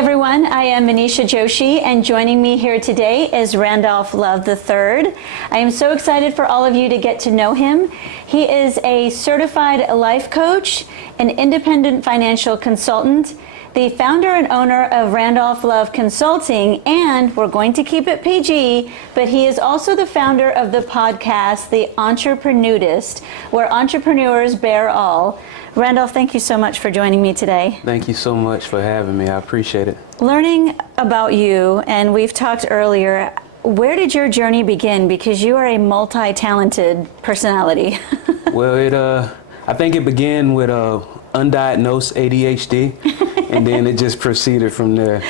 everyone, I am Manisha Joshi, and joining me here today is Randolph Love III. I am so excited for all of you to get to know him. He is a certified life coach, an independent financial consultant, the founder and owner of Randolph Love Consulting, and we're going to keep it PG, but he is also the founder of the podcast, The Entrepreneurist, where entrepreneurs bear all. Randolph, thank you so much for joining me today. Thank you so much for having me. I appreciate it. Learning about you, and we've talked earlier, where did your journey begin? Because you are a multi-talented personality. Well, I think it began with undiagnosed ADHD, and then it just proceeded from there.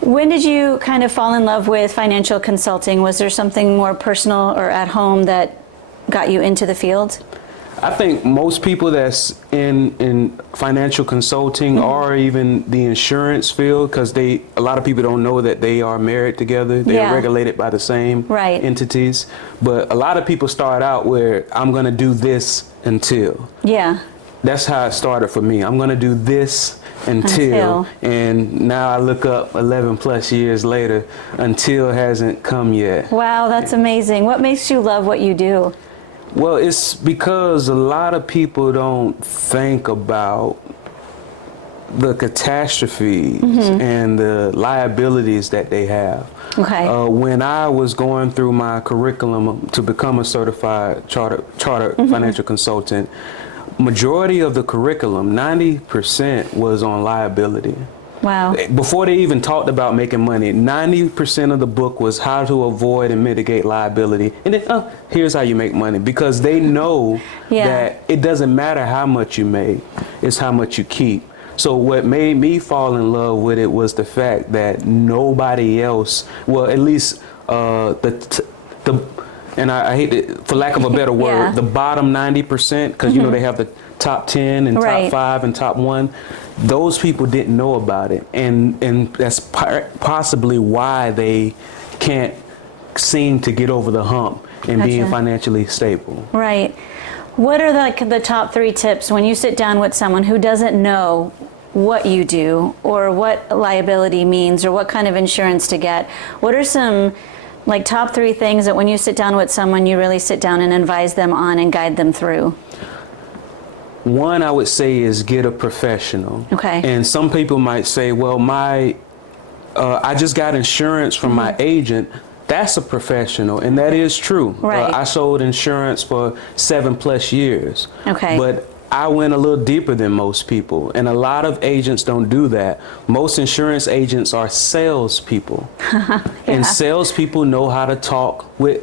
When did you kind of fall in love with financial consulting? Was there something more personal or at home that got you into the field? I think most people that's in financial consulting or even the insurance field, because a lot of people don't know that they are married together. They're regulated by the same entities. But a lot of people start out where I'm going to do this until. Yeah. That's how it started for me. I'm going to do this until. And now I look up 11 plus years later, until hasn't come yet. Wow, that's amazing. What makes you love what you do? Well, it's because a lot of people don't think about the catastrophes and the liabilities that they have. Okay. When I was going through my curriculum to become a certified chartered financial consultant, majority of the curriculum, 90%, was on liability. Wow. Before they even talked about making money, 90% of the book was how to avoid and mitigate liability. And then, here's how you make money. Because they know that it doesn't matter how much you make, it's how much you keep. So what made me fall in love with it was the fact that nobody else, well, at least and I hate it, for lack of a better word, the bottom 90%, because you know they have the top 10 and top 5 and top 1. Those people didn't know about it, and that's possibly why they can't seem to get over the hump and being financially stable. Right. What are the top 3 tips when you sit down with someone who doesn't know what you do or what liability means or what kind of insurance to get? What are some top 3 things that when you sit down with someone, you really sit down and advise them on and guide them through? One, I would say, is get a professional. Okay. And some people might say, well, I just got insurance from my agent. That's a professional, and that is true. Right. I sold insurance for 7+ years. Okay. But I went a little deeper than most people, and a lot of agents don't do that. Most insurance agents are salespeople. And salespeople know how to talk with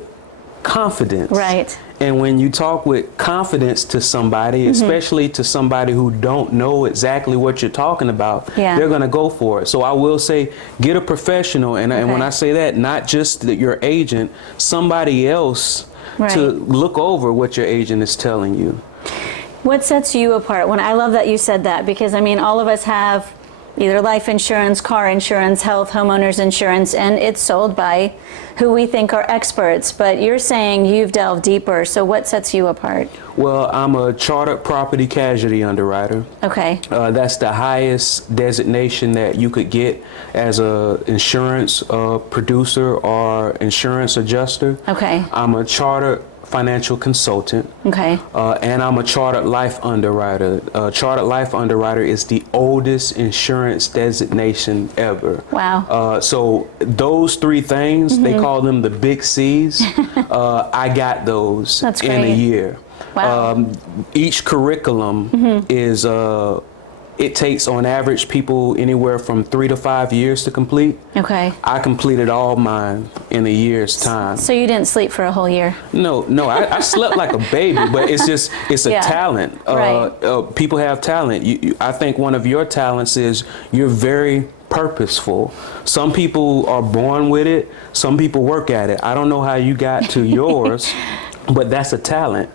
confidence. Right. And when you talk with confidence to somebody, especially to somebody who don't know exactly what you're talking about, they're going to go for it. So I will say, get a professional. And when I say that, not just your agent, somebody else to look over what your agent is telling you. What sets you apart? I love that you said that, because I mean, all of us have either life insurance, car insurance, health, homeowners insurance, and it's sold by who we think are experts. But you're saying you've delved deeper. So what sets you apart? Well, I'm a chartered property casualty underwriter. Okay. That's the highest designation that you could get as a insurance producer or insurance adjuster. Okay. I'm a chartered financial consultant. Okay. And I'm a chartered life underwriter. Chartered life underwriter is the oldest insurance designation ever. Wow. So those 3 things, they call them the big C's. I got those in a year. Wow. Each curriculum is it takes on average people anywhere from 3 to 5 years to complete. Okay. I completed all mine in a year's time. So you didn't sleep for a whole year? No, I slept like a baby, but it's a talent. People have talent. I think one of your talents is you're very purposeful. Some people are born with it. Some people work at it. I don't know how you got to yours, but that's a talent.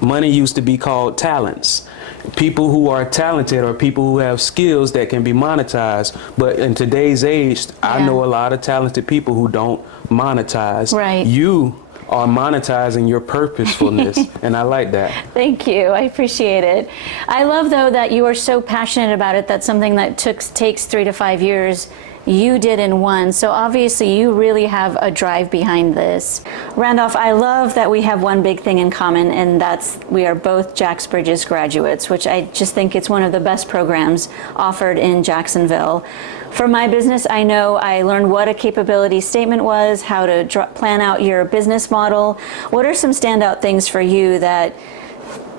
Money used to be called talents. People who are talented are people who have skills that can be monetized. But in today's age, I know a lot of talented people who don't monetize. Right. You are monetizing your purposefulness. And I like that. Thank you. I appreciate it. I love, though, that you are so passionate about it. That's something that takes 3 to 5 years. You did in one. So obviously you really have a drive behind this. Randolph, I love that we have one big thing in common, and that's we are both Jax Bridges graduates, which I just think it's one of the best programs offered in Jacksonville. For my business, I know I learned what a capability statement was, how to plan out your business model. What are some standout things for you that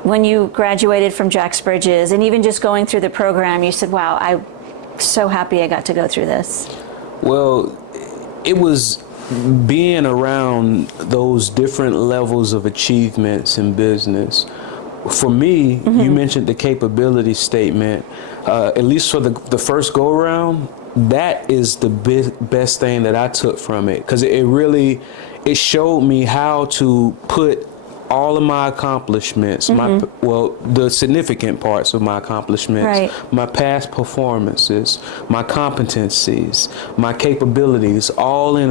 when you graduated from Jax Bridges, and even just going through the program, you said, wow, I'm so happy I got to go through this? Well, it was being around those different levels of achievements in business. For me, you mentioned the capability statement. At least for the first go around, that is the best thing that I took from it, because it showed me how to put all of my accomplishments, the significant parts of my accomplishments, my past performances, my competencies, my capabilities, all in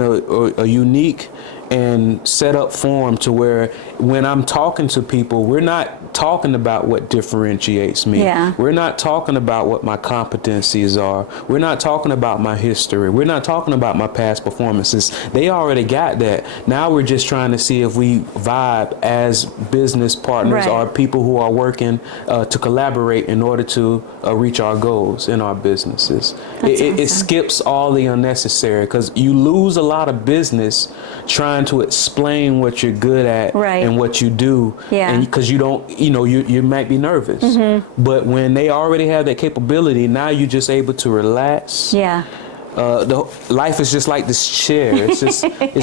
a unique and set up form to where when I'm talking to people, we're not talking about what differentiates me. We're not talking about what my competencies are. We're not talking about my history. We're not talking about my past performances. They already got that. Now we're just trying to see if we vibe as business partners or people who are working to collaborate in order to reach our goals in our businesses. It skips all the unnecessary, because you lose a lot of business trying to explain what you're good at and what you do, and because you don't, you might be nervous. But when they already have that capability, now you're just able to relax. The life is just like this chair. It's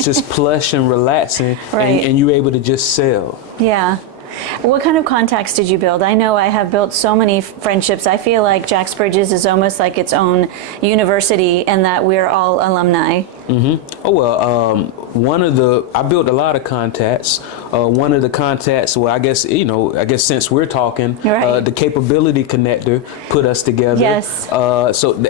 just plush and relaxing, and you're able to just sell. What kind of contacts did you build? I know I have built so many friendships. I feel like Jax Bridges is almost like its own university, and that we're all alumni. Oh, well, I built a lot of contacts. One of the contacts, well, I guess since we're talking, the capability connector put us together.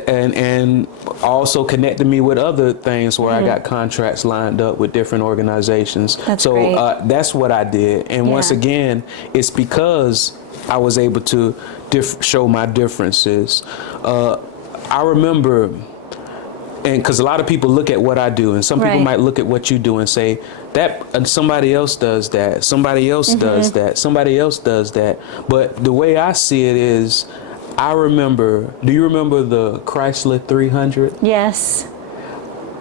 And also connected me with other things where I got contracts lined up with different organizations. That's what I did. And once again, it's because I was able to show my differences. I remember, and because a lot of people look at what I do, and some people might look at what you do and say that and somebody else does that, somebody else does that, somebody else does that. But the way I see it is, do you remember the Chrysler 300? Yes.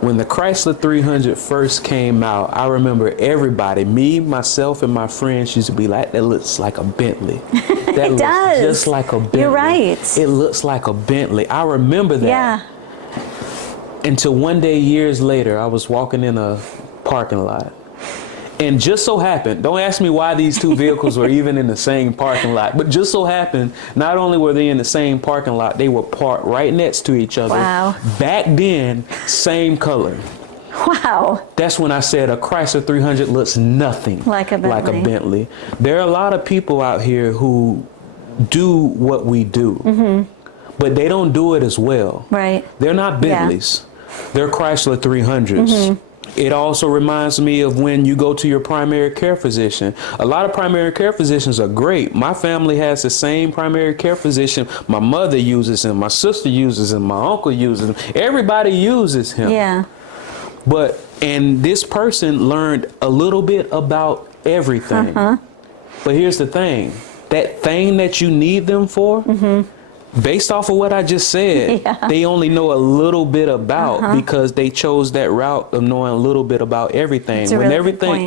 When the Chrysler 300 first came out, I remember everybody, me, myself, and my friends used to be like, that looks like a Bentley. That looks just like a Bentley. You're right. It looks like a Bentley. I remember that. Until one day, years later, I was walking in a parking lot. And just so happened, don't ask me why these two vehicles were even in the same parking lot, but just so happened, not only were they in the same parking lot, they were parked right next to each other. Wow. Back then, same color. Wow. That's when I said a Chrysler 300 looks nothing like a Bentley. There are a lot of people out here who do what we do, but they don't do it as well. They're not Bentleys. They're Chrysler 300s. It also reminds me of when you go to your primary care physician. A lot of primary care physicians are great. My family has the same primary care physician. My mother uses him. My sister uses him. My uncle uses him. Everybody uses him. And this person learned a little bit about everything. But here's the thing. That thing that you need them for, based off of what I just said, they only know a little bit about, because they chose that route of knowing a little bit about everything.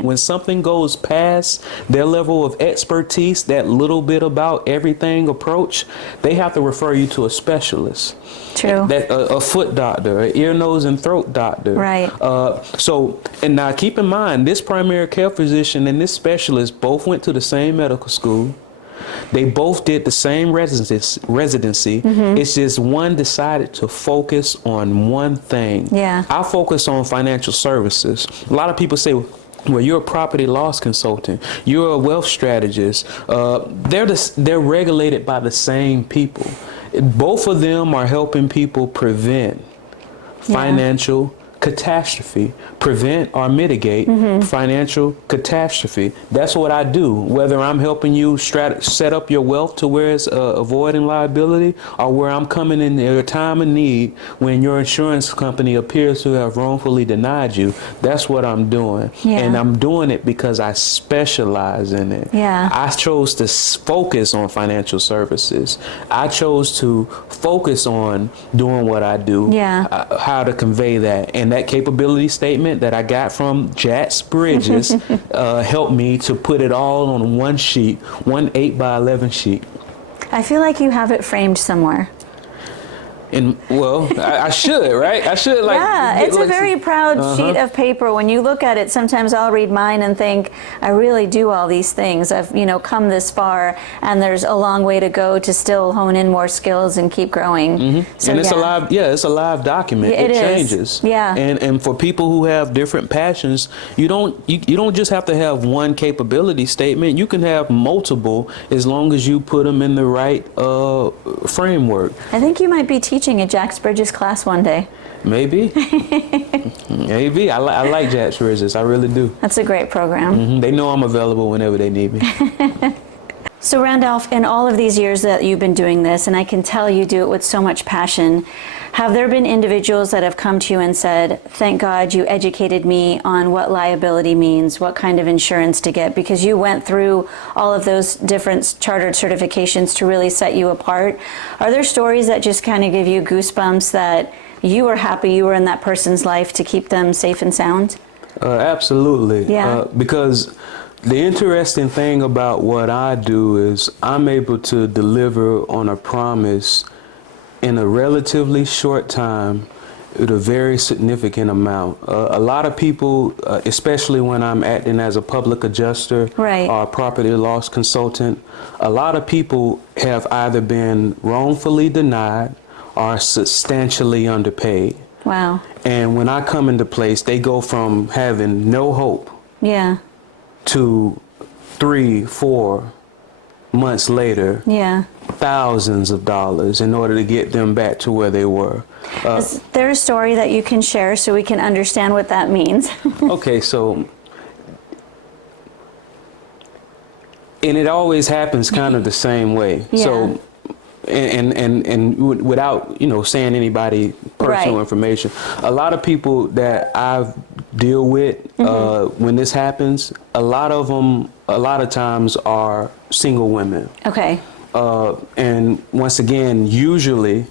When something goes past their level of expertise, that little bit about everything approach, they have to refer you to a specialist. A foot doctor, an ear, nose, and throat doctor. And now keep in mind, this primary care physician and this specialist both went to the same medical school. They both did the same residency. It's just one decided to focus on one thing. I focus on financial services. A lot of people say, well, you're a property loss consultant. You're a wealth strategist. They're regulated by the same people. Both of them are helping people prevent financial catastrophe, prevent or mitigate financial catastrophe. That's what I do, whether I'm helping you set up your wealth to where it's avoiding liability, or where I'm coming in at a time of need when your insurance company appears to have wrongfully denied you. That's what I'm doing. Yeah. And I'm doing it because I specialize in it. Yeah. I chose to focus on financial services. I chose to focus on doing what I do, how to convey that. And that capability statement that I got from Jats Bridges helped me to put it all on one sheet, one 8x11 sheet. I feel like you have it framed somewhere. And well, I should, right? I should it's a very proud sheet of paper. When you look at it, sometimes I'll read mine and think, I really do all these things. I've, come this far, and there's a long way to go to still hone in more skills and keep growing. So, and it's it's a live document. It changes. Yeah. And for people who have different passions, you don't just have to have one capability statement. You can have multiple as long as you put them in the right framework. I think you might be teaching a Jax Bridges class one day. Maybe. Maybe. I like Jats Bridges. I really do. That's a great program. They know I'm available whenever they need me. So Randolph, in all of these years that you've been doing this, and I can tell you do it with so much passion, have there been individuals that have come to you and said, thank God you educated me on what liability means, what kind of insurance to get, because you went through all of those different chartered certifications to really set you apart? Are there stories that just kind of give you goosebumps that you were happy you were in that person's life to keep them safe and sound? Absolutely. Yeah. Because the interesting thing about what I do is I'm able to deliver on a promise in a relatively short time with a very significant amount. A lot of people, especially when I'm acting as a public adjuster or a property loss consultant, a lot of people have either been wrongfully denied or substantially underpaid. Wow. And when I come into place, they go from having no hope to 3-4 months later, thousands of dollars in order to get them back to where they were. Is there a story that you can share so we can understand what that means? Okay, so, and it always happens kind of the same way. So, and without saying anybody personal information, a lot of people that I deal with when this happens, a lot of times are single women. Okay. And once again, usually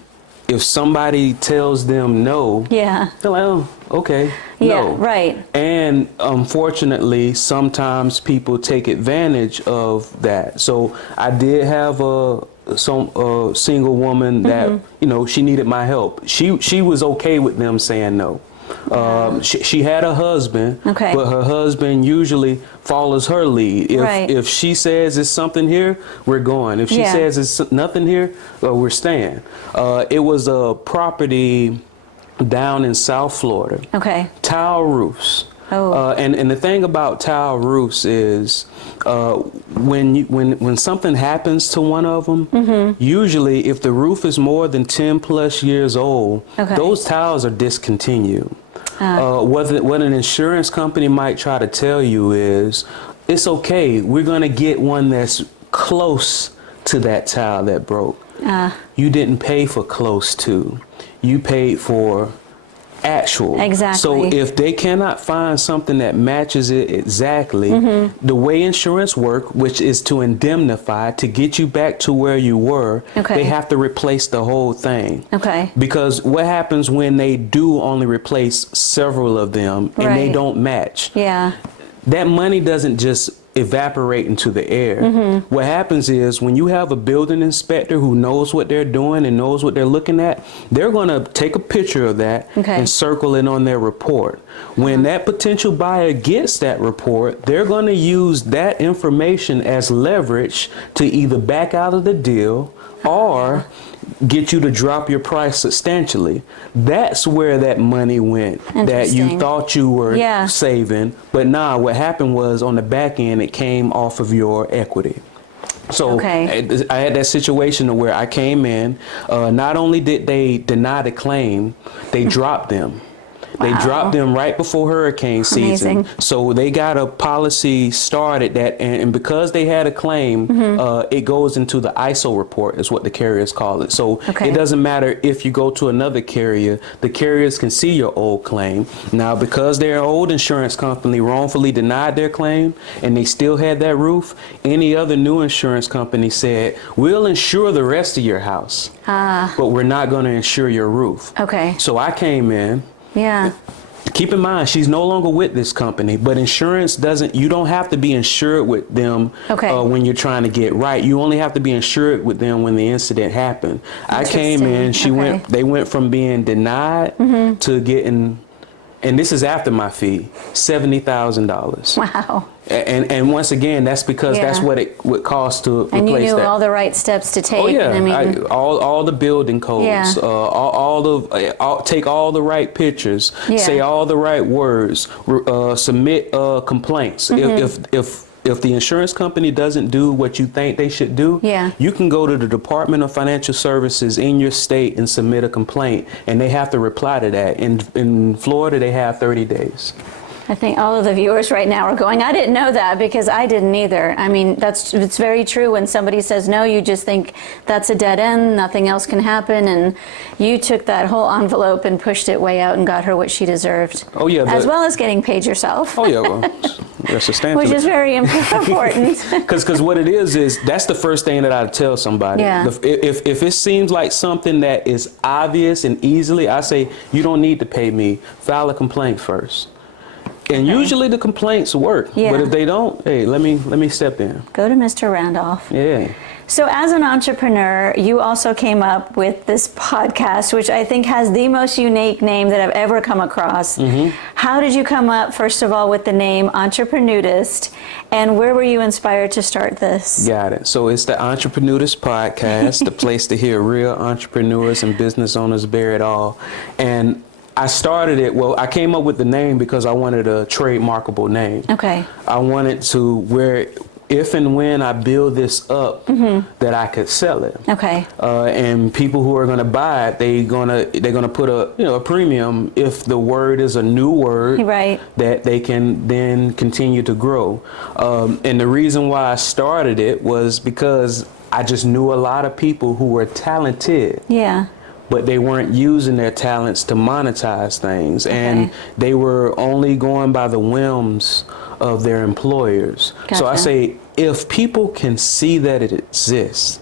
if somebody tells them no, they're like, oh, okay, no. Right. And unfortunately, sometimes people take advantage of that. So I did have a single woman that, she needed my help. She was okay with them saying no. She had a husband, but her husband usually follows her lead. If she says it's something here, we're going. If she says it's nothing here, we're staying. It was a property down in South Florida. Tile roofs. And the thing about tile roofs is when something happens to one of them, usually if the roof is more than 10 plus years old, those tiles are discontinued. What an insurance company might try to tell you is, it's okay, we're going to get one that's close to that tile that broke. You didn't pay for close to, you paid for actual. Exactly. So if they cannot find something that matches it exactly, the way insurance work, which is to indemnify, to get you back to where you were, they have to replace the whole thing. Because what happens when they do only replace several of them and they don't match? That money doesn't just evaporate into the air. What happens is when you have a building inspector who knows what they're doing and knows what they're looking at, they're going to take a picture of that and circle it on their report. When that potential buyer gets that report, they're going to use that information as leverage to either back out of the deal or get you to drop your price substantially. That's where that money went that you thought you were saving, but nah, what happened was on the back end it came off of your equity. So I had that situation where I came in, not only did they deny the claim, they dropped them. They dropped them right before hurricane season. Amazing. So they got a policy started that, and because they had a claim, it goes into the ISO report, is what the carriers call it. So it doesn't matter if you go to another carrier, the carriers can see your old claim. Now, because their old insurance company wrongfully denied their claim and they still had that roof, any other new insurance company said, we'll insure the rest of your house, but we're not going to insure your roof. Okay. So I came in. Yeah. Keep in mind, she's no longer with this company, but insurance you don't have to be insured with them when you're trying to get right. You only have to be insured with them when the incident happened. I came in, they went from being denied to getting, and this is after my fee, $70,000. Wow. And once again, that's because that's what it would cost to replace that. And you knew all the right steps to take. Oh yeah, I mean, all the building codes, Yeah. take all the right pictures, say all the right words, submit complaints. If the insurance company doesn't do what you think they should do, you can go to the Department of Financial Services in your state and submit a complaint, and they have to reply to that. In Florida, they have 30 days. I think all of the viewers right now are going, I didn't know that, because I didn't either. I mean, it's very true. When somebody says no, you just think that's a dead end, nothing else can happen, and you took that whole envelope and pushed it way out and got her what she deserved. Oh yeah, as well as getting paid yourself. Oh yeah, well, that's substantial. Which is very important. Because what it is that's the first thing that I tell somebody. Yeah. If it seems like something that is obvious and easily, I say, you don't need to pay me. File a complaint first. And usually the complaints work, but if they don't, hey, let me step in. Go to Mr. Randolph. Yeah. So as an entrepreneur, you also came up with this podcast, which I think has the most unique name that I've ever come across. How did you come up, first of all, with the name Entrepreneurist, and where were you inspired to start this? Got it. So it's the Entrepreneurist podcast, the place to hear real entrepreneurs and business owners bear it all. And I started it, I came up with the name because I wanted a trademarkable name. Okay. I wanted to where if and when I build this up, that I could sell it. Okay. And people who are going to buy it, they're gonna put a premium if the word is a new word, that they can then continue to grow. And the reason why I started it was because I just knew a lot of people who were talented. Yeah. But they weren't using their talents to monetize things, and they were only going by the whims of their employers. Gotcha. So I say, if people can see that it exists,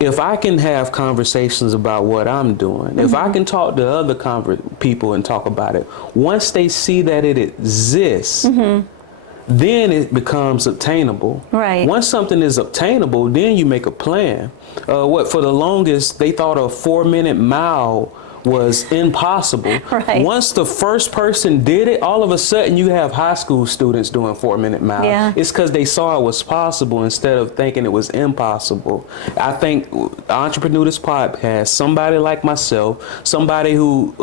if I can have conversations about what I'm doing, if I can talk to other people and talk about it, once they see that it exists, then it becomes obtainable. Once something is obtainable, then you make a plan. For the longest, they thought a 4-minute mile was impossible. Once the first person did it, all of a sudden you have high school students doing 4-minute mile. Yeah. It's because they saw it was possible instead of thinking it was impossible. I think the Entrepreneurist Podcast, somebody like myself, somebody who,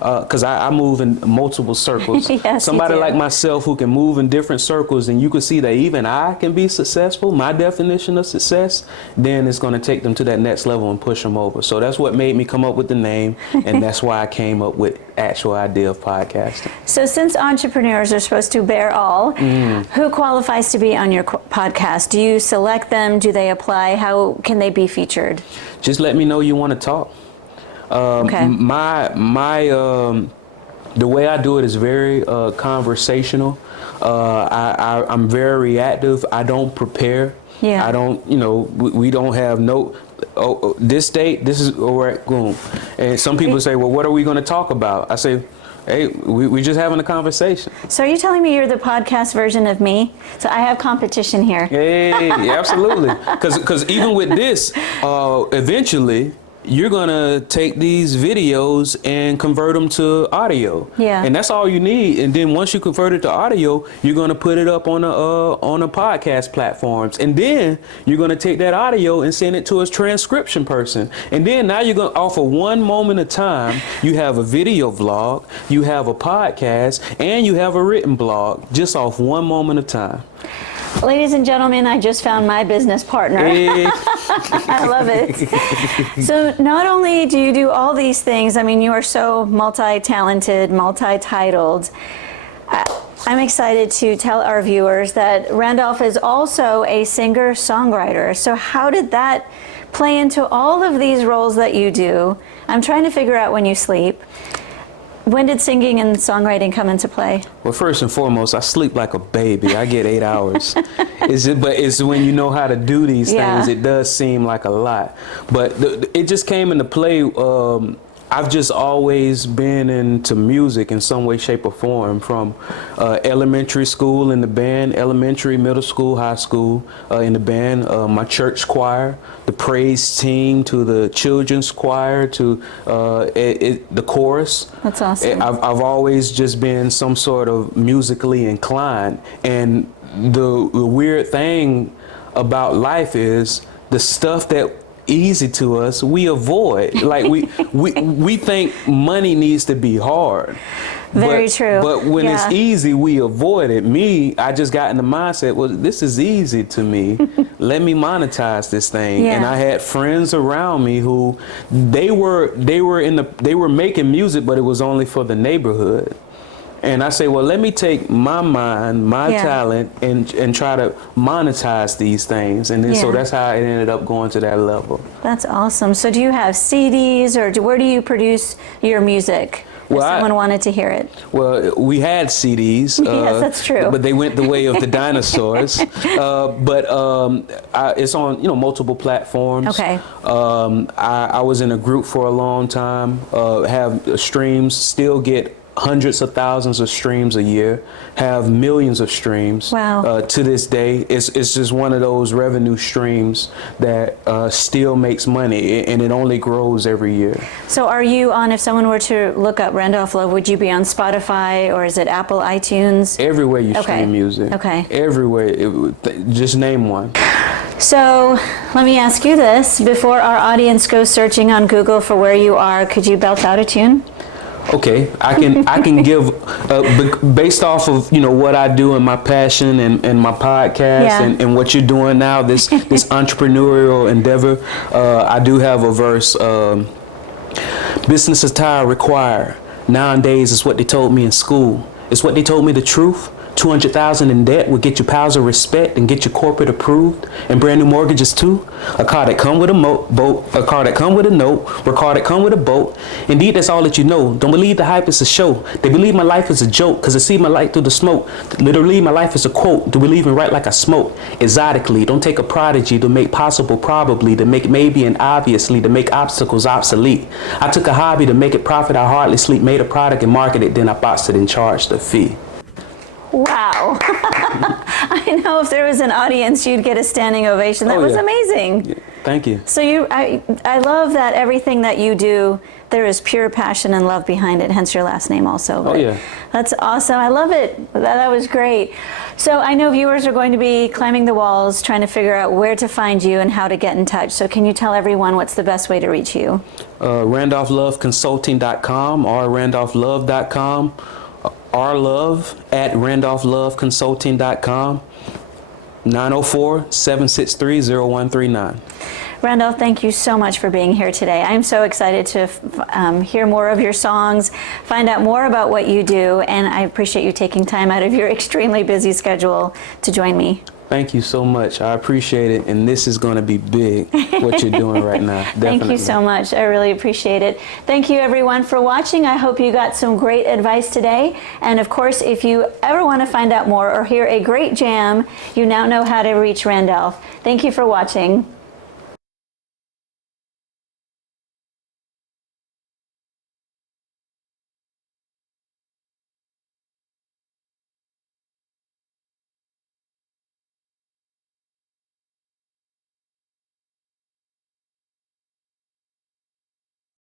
because I move in multiple circles, somebody like myself who can move in different circles, and you can see that even I can be successful, my definition of success, then it's going to take them to that next level and push them over. So that's what made me come up with the name. And that's why I came up with actual idea of podcasting. So since entrepreneurs are supposed to bear all, who qualifies to be on your podcast? Do you select them? Do they apply? How can they be featured? Just let me know you want to talk. The way I do it is very conversational. I'm very reactive. I don't prepare. I don't, we don't have this date, this is all right, boom. And some people say, well, what are we going to talk about? I say, hey, we're just having a conversation. So are you telling me you're the podcast version of me? So I have competition here. Hey, absolutely. Because even with this, eventually, you're going to take these videos and convert them to audio. Yeah. And that's all you need. And then once you convert it to audio, you're going to put it up on a podcast platforms. And then you're going to take that audio and send it to a transcription person. And then now you're going to offer one moment of time. You have a video vlog, you have a podcast, and you have a written blog just off one moment of time. Ladies and gentlemen, I just found my business partner. Hey. I love it. So not only do you do all these things, I mean, you are so multi-talented, multi-titled. I'm excited to tell our viewers that Randolph is also a singer-songwriter. So how did that play into all of these roles that you do? I'm trying to figure out when you sleep. When did singing and songwriting come into play? Well, first and foremost, I sleep like a baby. I get 8 hours. But it's when you know how to do these things, it does seem like a lot. But it just came into play. I've just always been into music in some way, shape, or form, from elementary school in the band, elementary, middle school, high school in the band, my church choir, the praise team, to the children's choir, to the chorus. That's awesome. I've always just been some sort of musically inclined. And the weird thing about life is the stuff that easy to us, we avoid. Like we think money needs to be hard. Very true. But when it's easy, we avoid it. I just got in the mindset, well, this is easy to me. Let me monetize this thing. And I had friends around me who they were making music, but it was only for the neighborhood. And I say, well, let me take my mind, my talent, and try to monetize these things. And then so that's how it ended up going to that level. That's awesome. So do you have CDs, or where do you produce your music? If someone wanted to hear it. Well, we had CDs. Yes, that's true. But they went the way of the dinosaurs. It's on multiple platforms. Okay. I was in a group for a long time. Have streams, still get hundreds of thousands of streams a year, have millions of streams. Wow. To this day. It's just one of those revenue streams that still makes money, and it only grows every year. So are you on, if someone were to look up Randolph Love, would you be on Spotify, or is it Apple iTunes? Everywhere you stream music. Okay. Everywhere. Just name one. So let me ask you this. Before our audience goes searching on Google for where you are, could you belt out a tune? Okay, I can give based off of what I do and my passion and my podcast and what you're doing now, this entrepreneurial endeavor. I do have a verse. Business attire required nowadays is what they told me in school. It's what they told me, the truth. 200,000 in debt will get you piles of respect and get you corporate approved, and brand new mortgages too. A car that come with a car that come with a note, a car that come with a boat. Indeed, that's all that you know. Don't believe the hype is a show. They believe my life is a joke, cause I see my light through the smoke. Literally, my life is a quote. Do believe in right like I smoke. Exotically, don't take a prodigy to make possible probably, to make maybe and obviously, to make obstacles obsolete. I took a hobby to make it profit. I hardly sleep, made a product and marketed, then I boxed it and charged a fee. Wow. I know if there was an audience, you'd get a standing ovation. That was amazing. Yeah. Thank you. So I love that everything that you do, there is pure passion and love behind it, hence your last name also. But that's awesome. I love it. That was great. So I know viewers are going to be climbing the walls, trying to figure out where to find you and how to get in touch. So can you tell everyone what's the best way to reach you? RandolphLoveConsulting.com or RandolphLove.com. rlove@randolphloveconsulting.com, 904-763-0139. Randolph, thank you so much for being here today. I'm so excited to hear more of your songs, find out more about what you do, and I appreciate you taking time out of your extremely busy schedule to join me. Thank you so much. I appreciate it, and this is going to be big, what you're doing right now. Definitely. Thank you so much. I really appreciate it. Thank you, everyone, for watching. I hope you got some great advice today. And, of course, if you ever want to find out more or hear a great jam, you now know how to reach Randolph. Thank you for watching.